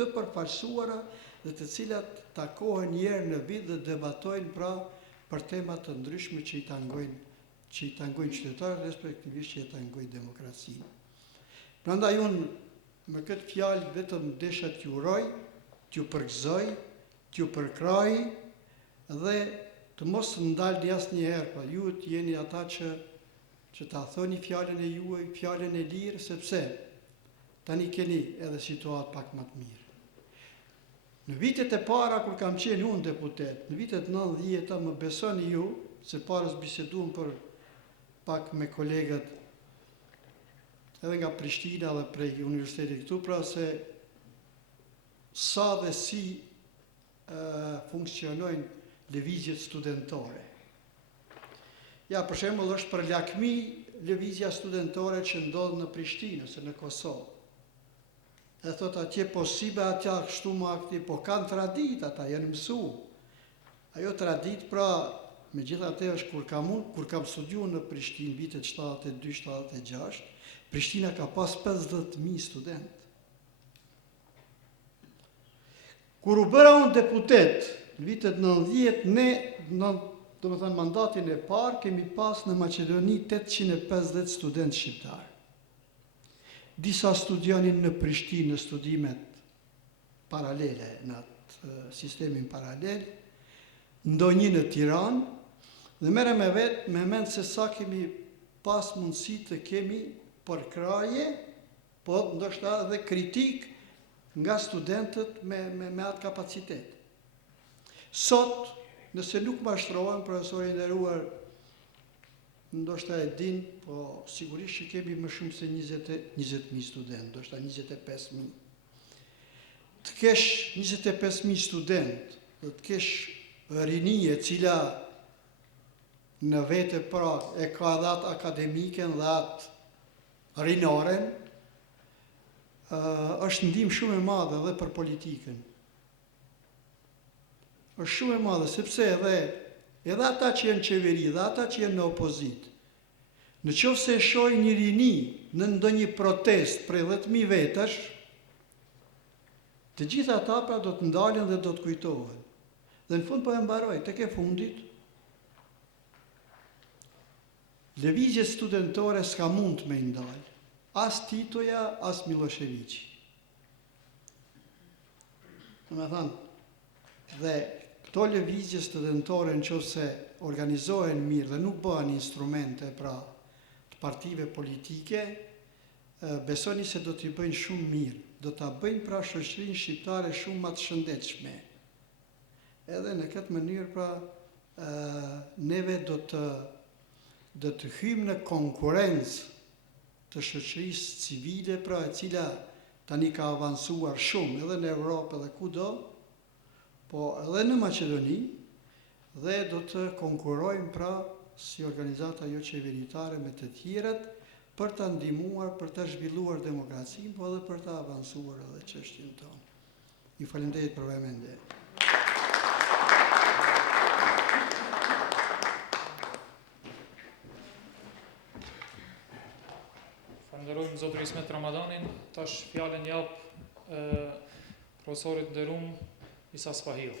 të përfaqësuara dhe të cilat takohen një herë në vit dhe debatojnë pra për tema të ndryshme që i tangojnë qytetarët, respektivisht që i tangojnë demokracinë. Prandaj unë me këtë fjalë vetëm desha t'ju uroj, t'ju përgëzoj, t'ju përkraj dhe të mos ndalni asnjëherë, pa ju të jeni ata që ta thoni fjalën e juaj, fjalën e lirë, sepse tani keni edhe situatë pak më të mirë. Në vitet e para, kur kam qenë unë deputet, në vitet 90-ta, më besoni ju, se parës biseduam për pak me kolegët edhe nga Prishtina dhe prej universitetit këtu, pra se sa dhe si funksionojnë lëvizjet studentore. Ja, për shembull, është për lakmi lëvizja studentore që ndodh në Prishtinë ose në Kosovë. E thot atje po sibe atja kështu më aktiv, po kanë tradit ata, janë mësu. Ajo tradit, pra, me gjithate është kur kam studiu në Prishtinë, vitet 72-76, Prishtina ka pas 50.000 student. Kur u bëra unë deputet, në vitet 90, do me thënë mandatin e parë, kemi pas në Maqedoni 850 student shqiptarë. Disa studionin në Prishtinë në studimet paralele, në atë sistemin paralel, ndonjë në Tiranë, dhe mere me vetë, me mendë se sa kemi pas mundësi të kemi përkraje, po ndoshta edhe kritik nga studentët me atë kapacitet. Sot, nëse nuk mashtrohen, profesori i nderuar, ndoshta e din, po sigurisht që kemi më shumë se 20.000 student, ndoshta 25.000. Të kesh 25.000 student, dhe të kesh rinije cila në vete pra e ka dhe atë akademiken dhe atë rinoren, është ndim shumë e madhe edhe për politikën. Është shumë e madhe, sepse edhe ata që janë qeveri, dhe ata që janë në opozit, në qoftë se shoj një rini në ndonjë protest prej 10.000 vetësh, të gjitha ata pra do të ndalën dhe do të kujtohen. Dhe në fund po e mbaroj, tek e fundit, lëvizjet studentore s'ka mund të me ndalë. As Titoja, as Miloševiqi. Në me thanë, dhe këto lëvizje studentore në qoftë se organizohen mirë dhe nuk bëhen instrumente pra të partive politike, besoni se do t'i bëjnë shumë mirë, do t'a bëjnë pra shoqërinë shqiptare shumë më të shëndetshme. Edhe në këtë mënyrë pra neve do të hyjmë në konkurrencë të shoqërisë civile, pra e cila tani ka avancuar shumë edhe në Europë edhe kudo, po edhe në Maqedoni, dhe do të konkurrojmë pra si organizata jo qeveritare me të tjerët për të ndihmuar, për të zhvilluar demokracinë, po edhe për të avancuar edhe çështjen tonë. Ju falenderoj për vëmendje. Falenderojmë Zotëri Ismet Ramadanin, tash fjalën jap profesorit nderuar Isa Spahio.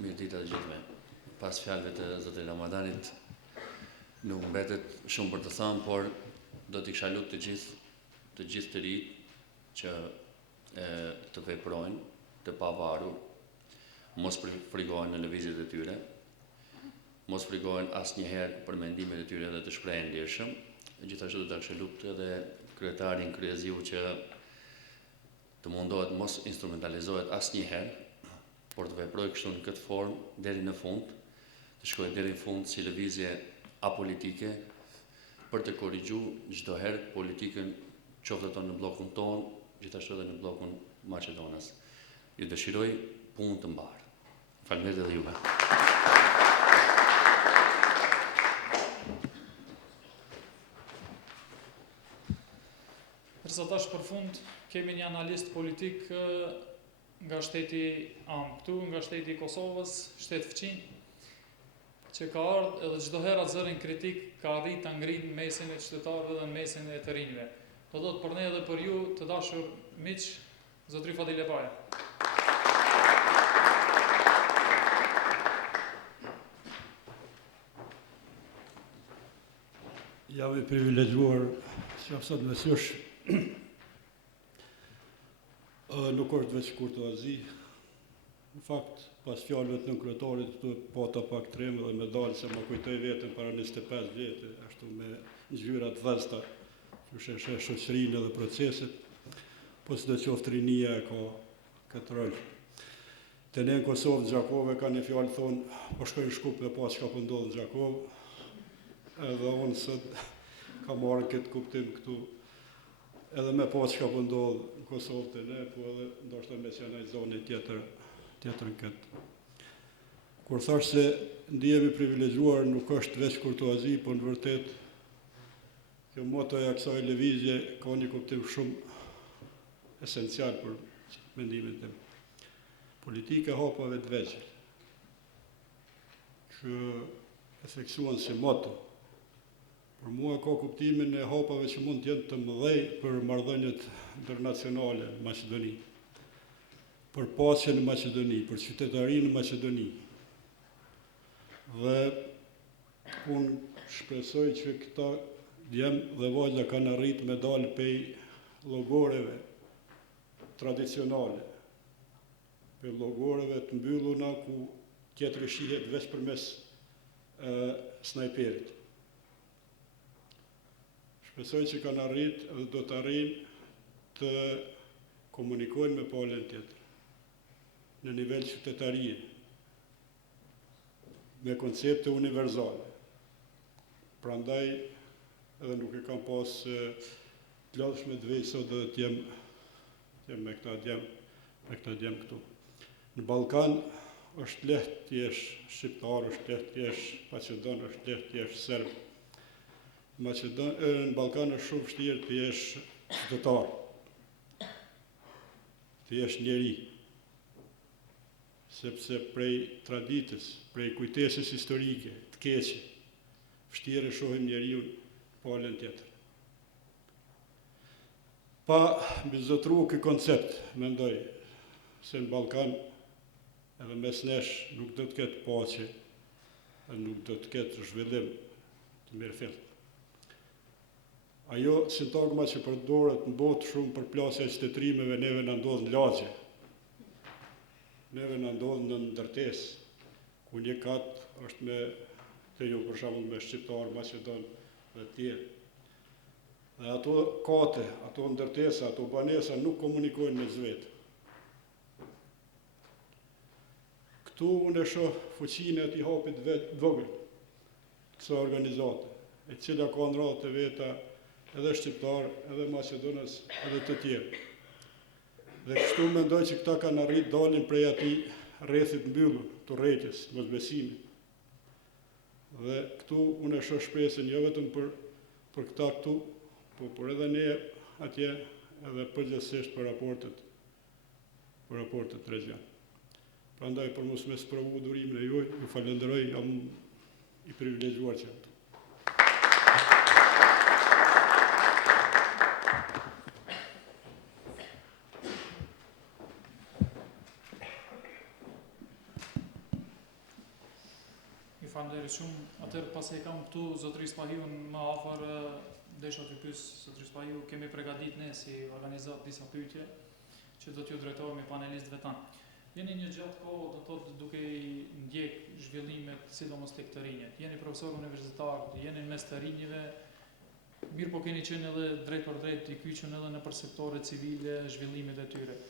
Mirë ditë të gjithëve. Pas fjalëve të Zotërit Ramadanit, nuk mbetet shumë për të thënë, por do t'i kisha lutur të gjithë të rinjt që të veprojnë, të pavarur, mos frikojnë në lëvizjet e tyre, mos frikojnë asnjëherë për mendimet e tyre dhe të shprehen lirshëm. Gjithashtu do ta kisha lutur edhe kryetarin kryeziu që të mundohet mos instrumentalizohet asnjëherë, por të veprojë kështu në këtë formë deri në fund, të shkojë deri në fund si lëvizje apolitike për të korrigjuar çdo herë politikën, qoftë ato në bllokun tonë, gjithashtu edhe në bllokun Maqedonas. Ju dëshiroj punë të mbarë. Faleminderit edhe juve. Përsa tash për fund, kemi një analist politik nga shteti Am, këtu nga shteti i Kosovës, shtet fëqin, që ka ardhur edhe çdo herë atë zërin kritik ka arrit ta ngritë mesin e qytetarëve dhe mesin e të rinjve. Do thotë për ne edhe për ju, të dashur miq, zotëri Fadile Paja. Jam I privilegjuar, që sot me sysh, nuk është veç kurtoazi. Në fakt, pas fjalëve të nënkretarit, të pata pak tremë dhe me dalë se më kujtoj vetën para 25 vjetë, ashtu me ngjyrat dhësta, që sheshe shoqërinë dhe proceset, po së do qoftë rinia e ka këtë rol. Të ne në Kosovë, Gjakove, ka një fjallë thonë, po shkojnë Shkup dhe pas ka pëndodhë në Gjakovë, edhe unë sot ka marrë këtë kuptim këtu, edhe me pas që ka pëndodhë në Kosovë të ne, po edhe ndoshta me që në zoni tjetër në këtë. Kur thash se ndihemi privilegjuar nuk është veç kurtoazi, po në vërtet, kjo motoja kësaj lëvizje ka një kuptim shumë esencial për mendimin tim. Politika hapave të vegjël, që e theksuan si moto, për mua ka kuptimin e hapave që mund të jenë të mëdhej për marrëdhëniet internacionale në Maqedoni, për paqen në Maqedoni, për qytetarinë në Maqedoni. Dhe unë shpresoj që këta djem dhe vajza kanë arrit me dalë pej llogoreve tradicionale, pej llogoreve të mbylluna ku tjetri shihet veç përmes snajperit. Shpresoj që kanë arrit dhe do të arrijnë të komunikojnë me palën tjetër në nivel qytetarie, me koncepte universale. Prandaj edhe nuk e kam pas të lodhshme të vej sot dhe të jem me këta djem këtu. Në Ballkan është lehtë të jesh shqiptar, është lehtë të jesh maqedon, është lehtë të jesh serb. Në Ballkan është shumë vështirë të jesh qytetar, të jesh njeri, sepse prej traditës, prej kujtesës historike, të keqe, vështirë shohim njeriu palën tjetër. Pa mbizotru ky koncept, mendoj se në Ballkan edhe mes nesh nuk do të ketë paqe, nuk do të ketë zhvillim të mirëfillt. Ajo sintagma që përdoret në botë shumë për plasja e qytetërimeve neve na ndodh në lagje. Neve na ndodh në ndërtesë, ku një kat është me të ju për shembull me shqiptar, maqedon dhe të tjerë. Dhe ato kate, ato ndërtesa, ato banesa nuk komunikojnë me vetë. Këtu unë e shoh fuqinë e atij hapit vogël, kësaj organizate, e cila ka ndërrat të veta edhe shqiptar, edhe maqedonës, edhe të tjerë. Dhe kështu mendoj që këta kanë arrit dalin prej atij rrethit mbyllur, të rrethjes, mosbesimit. Dhe këtu unë e shoh shpresën jo vetëm për këta këtu, por edhe ne atje, edhe përgjithsisht për raportet region. Prandaj për mos me sprovu durimin e juaj, ju falenderoj, jam I privilegjuar që këtu. Faleminderit shumë. Atëherë pas e kam këtu zotëri Spahiun më afër, desha t'ju pyes zotëri Spahiu, kemi përgatitur ne si organizat disa pyetje që do t'ju drejtohemi panelistëve tanë. Jeni një gjatë kohë, do thotë duke I ndjek zhvillimet, sidomos tek të rinjët. Jeni profesor universitar, jeni në mes të rinjve, mirë po keni qenë edhe drejt për drejt I kyçën edhe nëpër sektore civile, zhvillimet e tyre.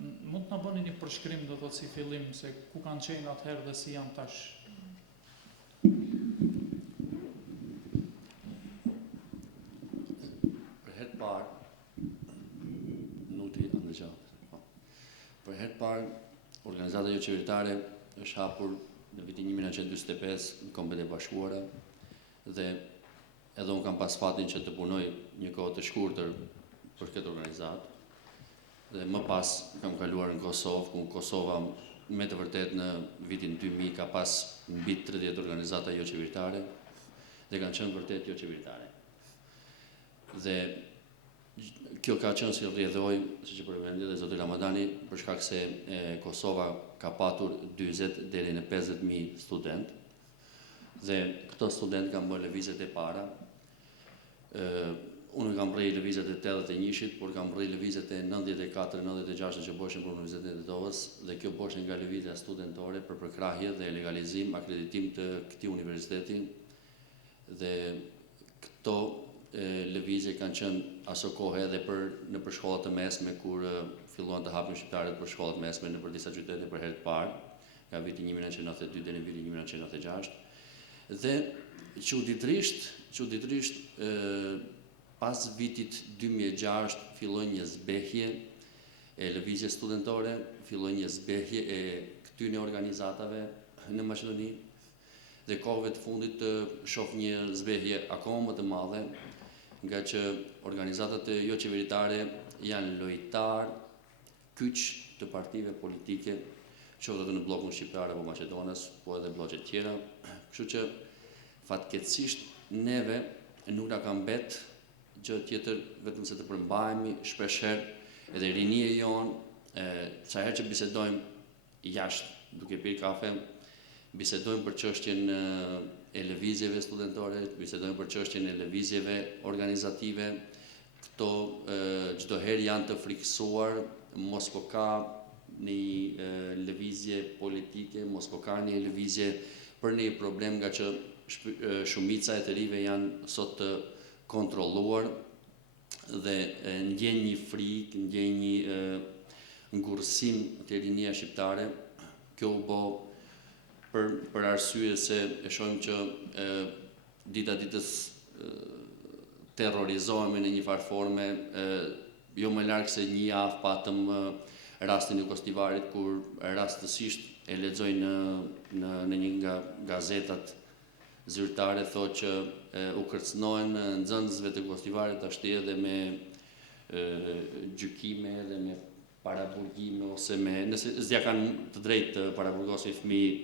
Mund të na bëni një përshkrim, do thotë si fillim, se ku kanë qenë atëherë dhe si janë tash? Për herë parë, organizata jo qeveritare është hapur në vitin 1945 në Kombet e Bashkuara dhe edhe unë kam pas fatin që të punoj një kohë të shkurtër për këtë organizatë dhe më pas kam kaluar në Kosovë, ku Kosova me të vërtet në vitin 2000 ka pas mbi 30 organizata jo qeveritare dhe kanë qenë vërtet jo qeveritare. Dhe kjo ka qenë si rrjedhoj, siç e përmendi dhe zoti Ramadani, për shkak se Kosova ka patur 40 deri në 50.000 student dhe këto student kanë bërë lëvizjet e para. Unë kam bërë lëvizjet e 81-shit, por kam bërë lëvizjet e 94-96 që bëshën për Universitetin e Titovës dhe kjo bëshën nga lëvizja studentore për përkrahje dhe legalizim, akreditim të këtij universiteti dhe këto lëvizje kanë qenë aso kohë edhe në për shkollat të mesme kur filluan të hapin shqiptarët për shkollat mesme në për disa qytete për herë të parë, nga viti 1992 deri në vitin 1996. Dhe çuditërisht pas vitit 2006 filloi një zbehje e lëvizjes studentore, filloi një zbehje e këtyre organizatave në Maqedoni dhe kohëve të fundit të shoh një zbehje akoma më të madhe, nga që organizatat jo qeveritare janë lojtar kyç të partive politike, qoftë në bllokun shqiptar apo Maqedonës, po edhe bllokët tjera. Kështu që fatkeqësisht neve nuk na ka mbet gjë tjetër vetëm se të përmbahemi shpeshherë edhe rinia jonë, sa herë që bisedojmë jashtë duke pirë kafe, bisedojmë për çështjen e lëvizjeve studentore, bisedojmë për çështjen e lëvizjeve organizative. Këto çdo herë janë të frikësuar, mos po ka një lëvizje politike, mos po ka një lëvizje për një problem, nga që shumica e të rive janë sot të kontrolluar dhe ndjen një frikë, ndjen një ngurësim të rinia shqiptare. Kjo u bë për arsye se e shohim që dita ditës terrorizohemi në një farë forme, jo më larg se një javë patëm rastin e Kostivarit, kur rastësisht e lexoj në një nga gazetat zyrtare, thotë që u kërcënohen nxënësve të Kostivarit ashtu edhe me gjykime dhe me paraburgime, ose nëse s'ja kanë të drejtë të paraburgosin fëmijë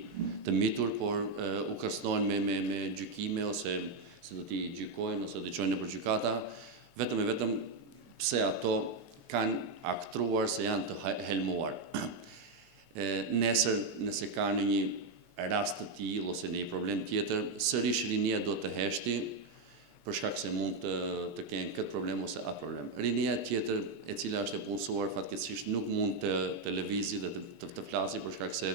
të mitur, por u kërcënohen me gjykime, ose se do t'i gjykojnë ose do t'i çojnë nëpër gjykata, vetëm e vetëm pse ato kanë aktruar se janë të helmuar. Nesër, nëse ka në një rast të tillë ose në një problem tjetër, sërish rinia do të heshti, për shkak se mund të kenë këtë problem ose atë problem. Rinia tjetër e cila është e punësuar fatkeqësisht nuk mund të lëvizi dhe të flasi, për shkak se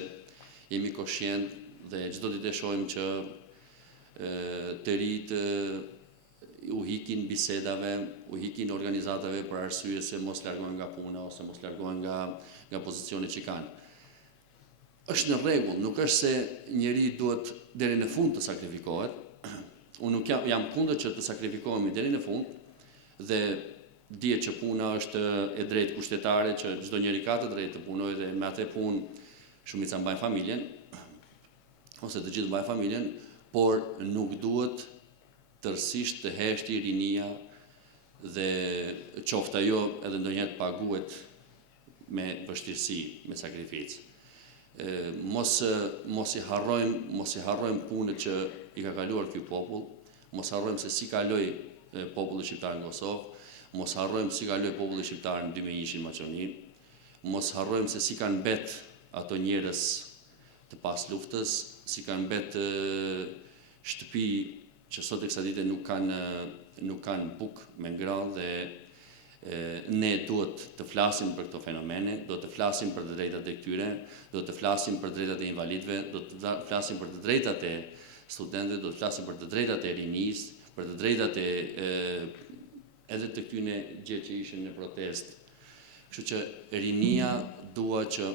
jemi koshient dhe çdo ditë e shohim që të rit u hikin bisedave, u hikin organizatave për arsye se mos largohen nga puna ose mos largohen nga pozicionet që kanë. Është në rregull, nuk është se njeri duhet deri në fund të sakrifikohet. Unë nuk jam kundër që të sakrifikohemi deri në fund dhe dihet që puna është e drejtë kushtetare, që çdo njeri ka të drejtë të punojë dhe me atë punë shumica mbajnë familjen ose të gjithë mbajnë familjen, por nuk duhet tërësisht të heshti rinia dhe qoftë ajo edhe ndonjëherë paguhet me vështirësi, me sakrificë. Mos i harrojmë punët që i ka kaluar ky popull, mos harrojmë se si kaloi populli shqiptar në Kosovë, mos harrojmë si kaloi populli shqiptar në 2001 në Maqedoni, mos harrojmë se si kanë mbet ato njerëz të pas luftës, si kanë mbet shtëpi që sot e kësaj dite nuk kanë bukë me ngrënë, dhe ne duhet të flasim për këto fenomene, do të flasim për të drejtat e këtyre, do të flasim për drejtat e invalidëve, do të flasim për të drejtat e studentëve, do të flasim për të drejtat e rinisë, për të drejtat edhe të këtyre gjë që ishin në protestë. Kështu që rinia dua që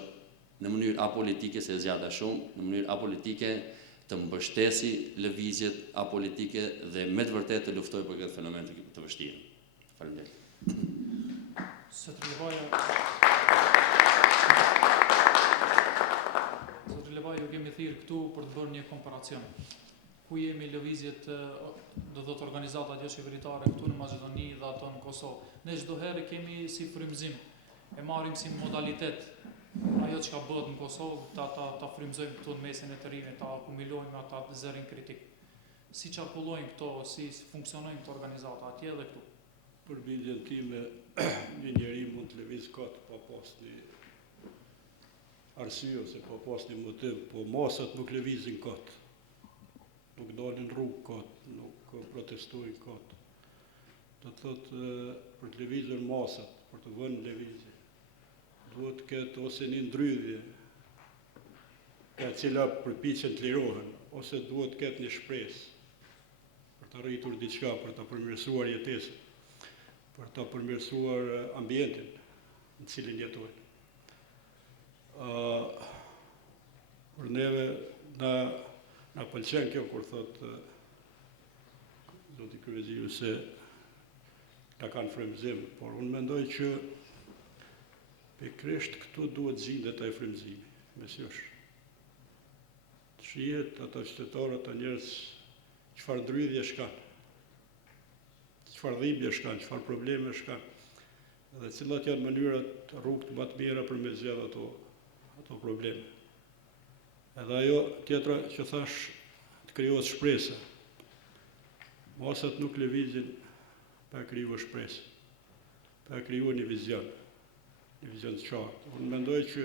në mënyrë apolitike, se zgjata shumë, në mënyrë apolitike të mbështesi lëvizjet apolitike dhe me të vërtetë të luftoj për këtë fenomen të vështirë. Faleminderit. Zotri Levaj, ju kemi thirrë këtu për të bërë një komparacion. Ku jemi lëvizjet, do të organizatat jo qeveritare këtu në Maqedoni dhe ato në Kosovë. Ne çdo herë kemi si frymëzim, e marrim si modalitet ajo që ka bëhet në Kosovë, ta frymëzojmë këtu në mesin e të rinjve, ta akumulojmë ata të zërin kritik. Si qarkullojnë këto, si funksionojnë këto organizata atje dhe këtu? Për bindjen time, një njeri mund të lëviz kot pa pas një arsye ose pa pas një motiv, po masat nuk lëvizin kot. Nuk dalin rrugë kot, nuk protestojnë kot. Do të thotë për të lëvizur masat, për të vënë lëvizje, duhet të ketë ose një ndrydhje e cila përpiqen të lirohen, ose duhet të ketë një shpresë për të arritur diçka, për të përmirësuar jetesën, për të përmirësuar ambientin në cilin jetojnë. Për neve na pëlqen kjo kur thotë zoti kryeziu se na kanë frymëzim, por unë mendoj që pikërisht këtu duhet zgjidhet ai frymëzimi, mesjosh. Të shihet ata qytetarë, ata njerëz çfarë ndrydhje shkanë, çfarë dhimbje shkanë, çfarë probleme shkanë, dhe cilat janë mënyrat, rrugët më të mira për me zgjedh ato probleme. Edhe ajo tjetra që thash, të krijohet shpresa. Masat nuk lëvizin pa krijuar shpresë, pa krijuar një vizion të qartë. Unë mendoj që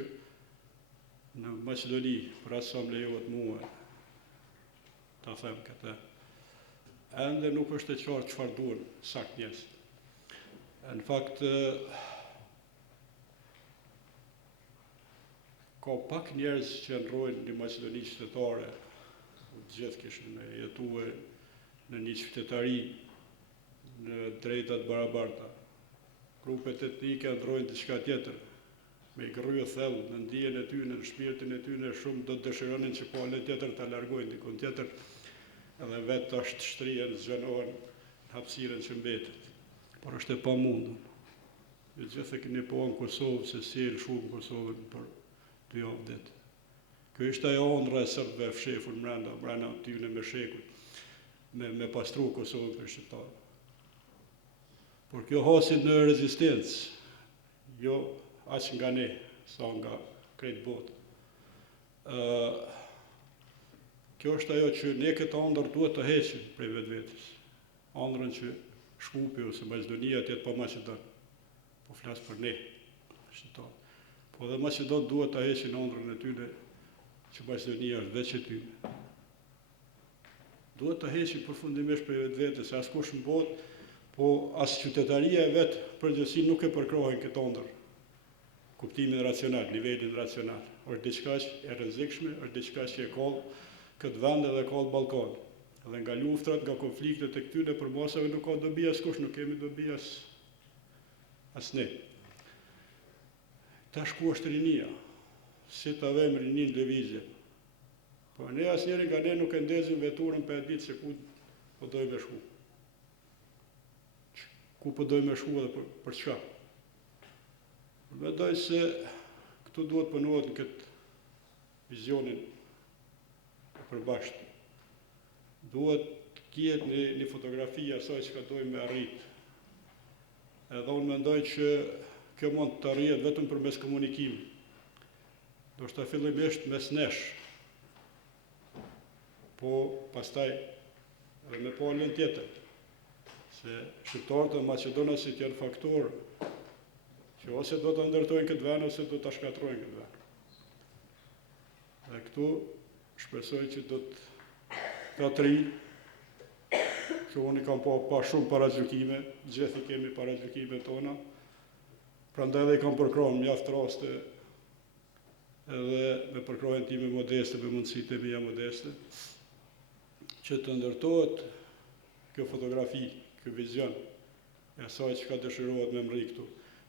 në Maqedoni, për asë sa më lejohet mua ta them këtë, ende nuk është e qartë çfarë duan sakt njerëzit. Në fakt, ka pak njerëz që ndrojnë një Maqedoni qytetare, të gjithë kishin me jetue në një qytetari në drejtat barabarta. Grupet etnike ndrojnë diçka tjetër, me gryë thellë në ndijen e tyre, në shpirtin e tyre, shumë do të dëshironin që palën tjetër ta largojnë dikun tjetër, edhe vetë është shtrihen, zgjanohen në hapësirën që mbetet. Por është e pamundur. Ju gjithë e keni pa në Kosovë se si e lëshuam Kosovën për 2 javë ditë. Kjo ishte ajo ëndra e serbëve fshehur brenda tyne me shekuj, me pastru Kosovën për shqiptarë. Por kjo hasit në rezistencë, jo aq nga ne, sa nga krejt botë. Kjo është ajo që ne këtë ëndër duhet të heqim prej vetvetes. Ëndrën që Shkupi ose Maqedonia tjetë pa Maqedon. Po flas për ne, shqiptarë. Po dhe Maqedon duhet të heqin ëndrën e tyre që Maqedonia është veç e tyre. Duhet të heqin përfundimisht prej vetvetes, se askush në botë, po as qytetaria e vetë përgjithësi nuk e përkrohen këtë ëndër. Kuptimin racional, nivelin racional. Është diçka që e rrezikshme, është diçka që e koll këtë vend edhe koll Ballkan. Dhe nga luftrat, nga konfliktet e këtyre për masave nuk ka dobi askush, nuk kemi dobi as ne. Tash ku është rinia? Si ta vëmë rinin lëvizje? Po ne asnjëri nga ne nuk e ndezim veturën për e ditë se ku po dojmë shku. Ku po dojmë shku dhe për çka? Mendoj se këtu duhet punohet në këtë vizionin e përbashkët. Duhet të ketë një fotografi asaj që ka dojmë me arrit. Edhe unë mendoj që kjo mund të arrihet vetëm përmes komunikimit. Do shta fillimisht mes nesh, po pastaj edhe me palën tjetër, se shqiptarët e Maqedonasit janë faktorë që ose do të ndërtojnë këtë vend, ose do të shkatrojnë këtë vend. Dhe këtu shpresoj që do të tri, që unë i kam pa shumë paragjykime, gjithë i kemi paragjykime tona, prandaj dhe i kam përkrojnë mjaft raste edhe me përkrojnë time modeste, me mundësitë e mia modeste, që të ndërtohet kjo fotografi, kjo vizion, e asaj që ka dëshirohet me mri këtu.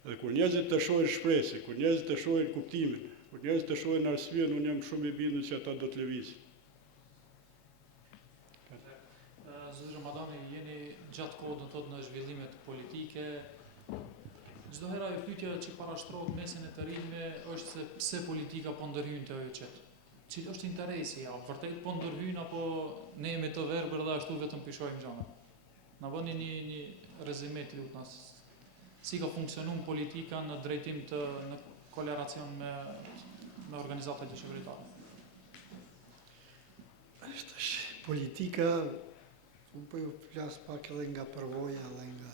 Dhe kur njerëzit të shohin shpresë, kur njerëzit të shohin kuptimin, kur njerëzit të shohin arsyen, unë jam shumë i bindur që ata do të lëvizin. Zoti Ramadani, jeni gjatë kohë do të thotë në zhvillimet politike. Çdo herë ajo pyetja që parashtrohet mesin e të rinjve është se pse politika po ndërhyn te ajo qet. Cili është interesi, a vërtet po ndërhyn apo ne jemi të verbër dhe ashtu vetëm pishojmë gjana? Na bëni një rezime të lutem. Si ka funksionuar politika në drejtim në korelacion me në organizatat e qeveritare. Politika, unë po ju flas pak edhe nga përvoja dhe nga...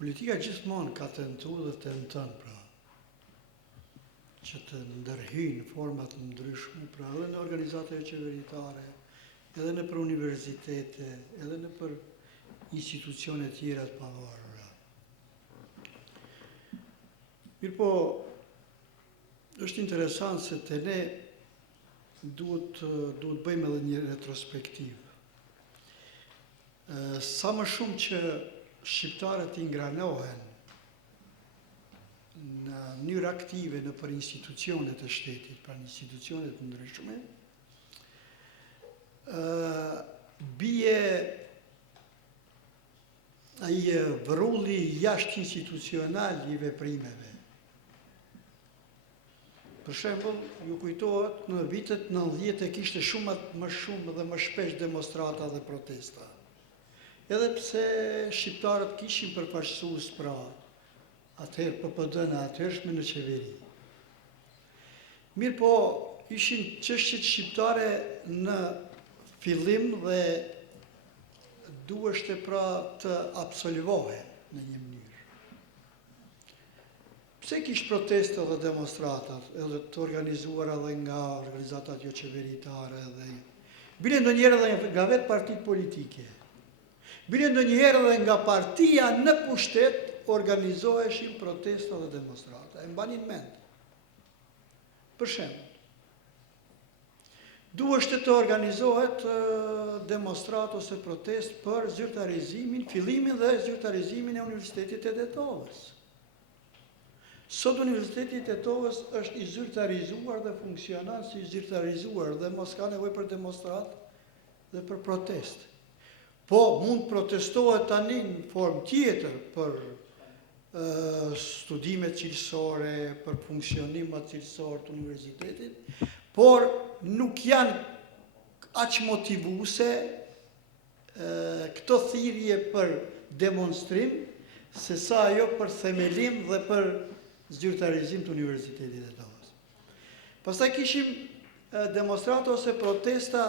Politika gjithmonë ka tentu dhe tenton, pra, që të ndërhyjë në format të ndryshme, pra edhe në organizatat qeveritare, edhe në për universitete, edhe në për institucione tjera të pavarura. Mirë po, është interesant se të ne duhet bëjmë edhe një retrospektiv. Sa më shumë që shqiptarët ingranohen në mënyrë aktive në për institucionet e shtetit, pra në institucionet të ndryshme, bie ai vrulli jashtë institucional i veprimeve. Për shembull, ju kujtohet në vitet 90 e kishte shumë më shumë dhe më shpesh demonstrata dhe protesta. Edhe pse shqiptarët kishin përfaqësues, pra, atëherë PPD-n e atëhershme në qeveri. Mirë po, ishin çështjet shqiptare në fillim dhe duheshte pra të absolvohen në një mënyrë. Pse kishte protesta dhe demonstratat, edhe të organizuara edhe nga organizatat jo qeveritare dhe bile ndonjëherë edhe nga vetë partitë politike. Bile ndonjëherë edhe nga partia në pushtet organizoheshin protesta dhe demonstrata. E mbanin mend. Për shembull, duheshte të organizohet demonstrat ose protest për zyrtarizimin, fillimin dhe zyrtarizimin e Universitetit të Tetovës. Sot Universiteti i Tetovës është i zyrtarizuar dhe funksionon si i zyrtarizuar dhe mos ka nevojë për demonstrat dhe për protest. Po mund protestohet tani në formë tjetër për studimet cilësore, për funksionimet cilësor të universitetit, por nuk janë aq motivuese këto thirrje për demonstrim, se sa ajo për themelim dhe për zyrtarizim të Universitetit e Tetovës. Pastaj kishim demonstrata ose protesta,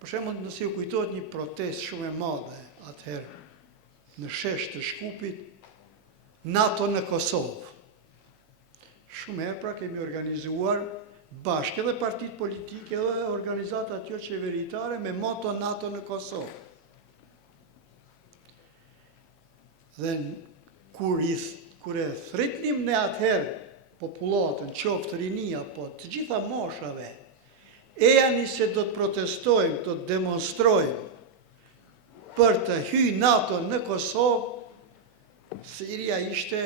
për shembull, nëse ju kujtohet një protestë shumë e madhe atëherë në shesh të Shkupit, NATO në Kosovë. Shumë herë pra kemi organizuar bashkë edhe partitë politike edhe organizatat jo qeveritare me moto NATO në Kosovë. Dhe kur e thritnim ne atëherë popullatën, qoftë rinia, po të gjitha moshave, ejani se do të protestojmë, do të demonstrojmë për të hyjë NATO në Kosovë, Siria ishte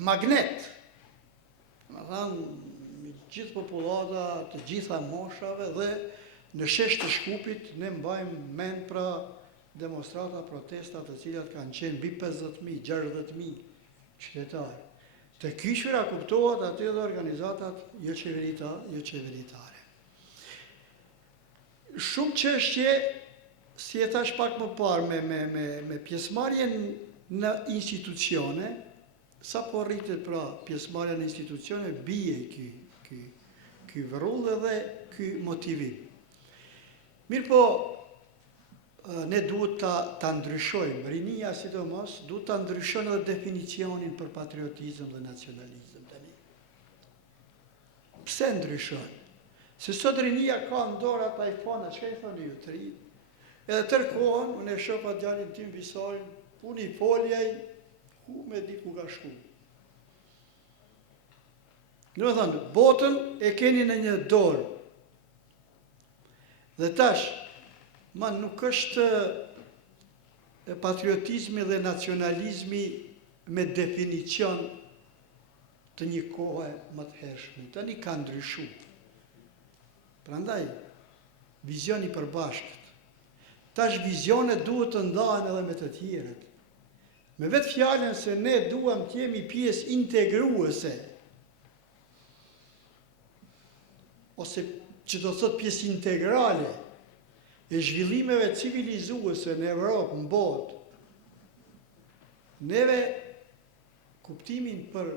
magnet. Më thanë, gjithë popullata, të gjitha moshave dhe në shesh të Shkupit ne mbajmë mend pra demonstrata, protesta të cilat kanë qenë mbi 50.000, 60.000 qytetarë. Të kyçura kuptohet aty edhe organizatat jo qeveritare. Shumë çështje, si e thash pak më parë, me pjesëmarrjen në institucione, sa po rritet pra pjesëmarrja në institucione, bie ky vrull dhe ky motivim. Mirë po, ne duhet ta ndryshojmë, rinia sidomos, duhet ta ndryshojmë edhe definicionin për patriotizëm dhe nacionalizëm tani. Pse ndryshojmë? Se sot rinia ka në dorë atë iPhone, çka I thoni ju të rinj? Edhe tërkohën, unë e shoh atë djalin tim Visarin, puni foljaj, ku me di ku ka shku. Do të thonë, botën e keni në një dorë. Dhe tash, nuk është patriotizmi dhe nacionalizmi me definicion të një kohe më të hershme. Tani ka ndryshu. Prandaj, vizioni përbashkët. Tash vizionet duhet të ndahen edhe me të tjerët. Me vetë fjalën se ne duam të jemi pjesë integruese, ose që do të thot pjesë integrale, e zhvillimeve civilizuese në Evropë, në botë, neve kuptimin për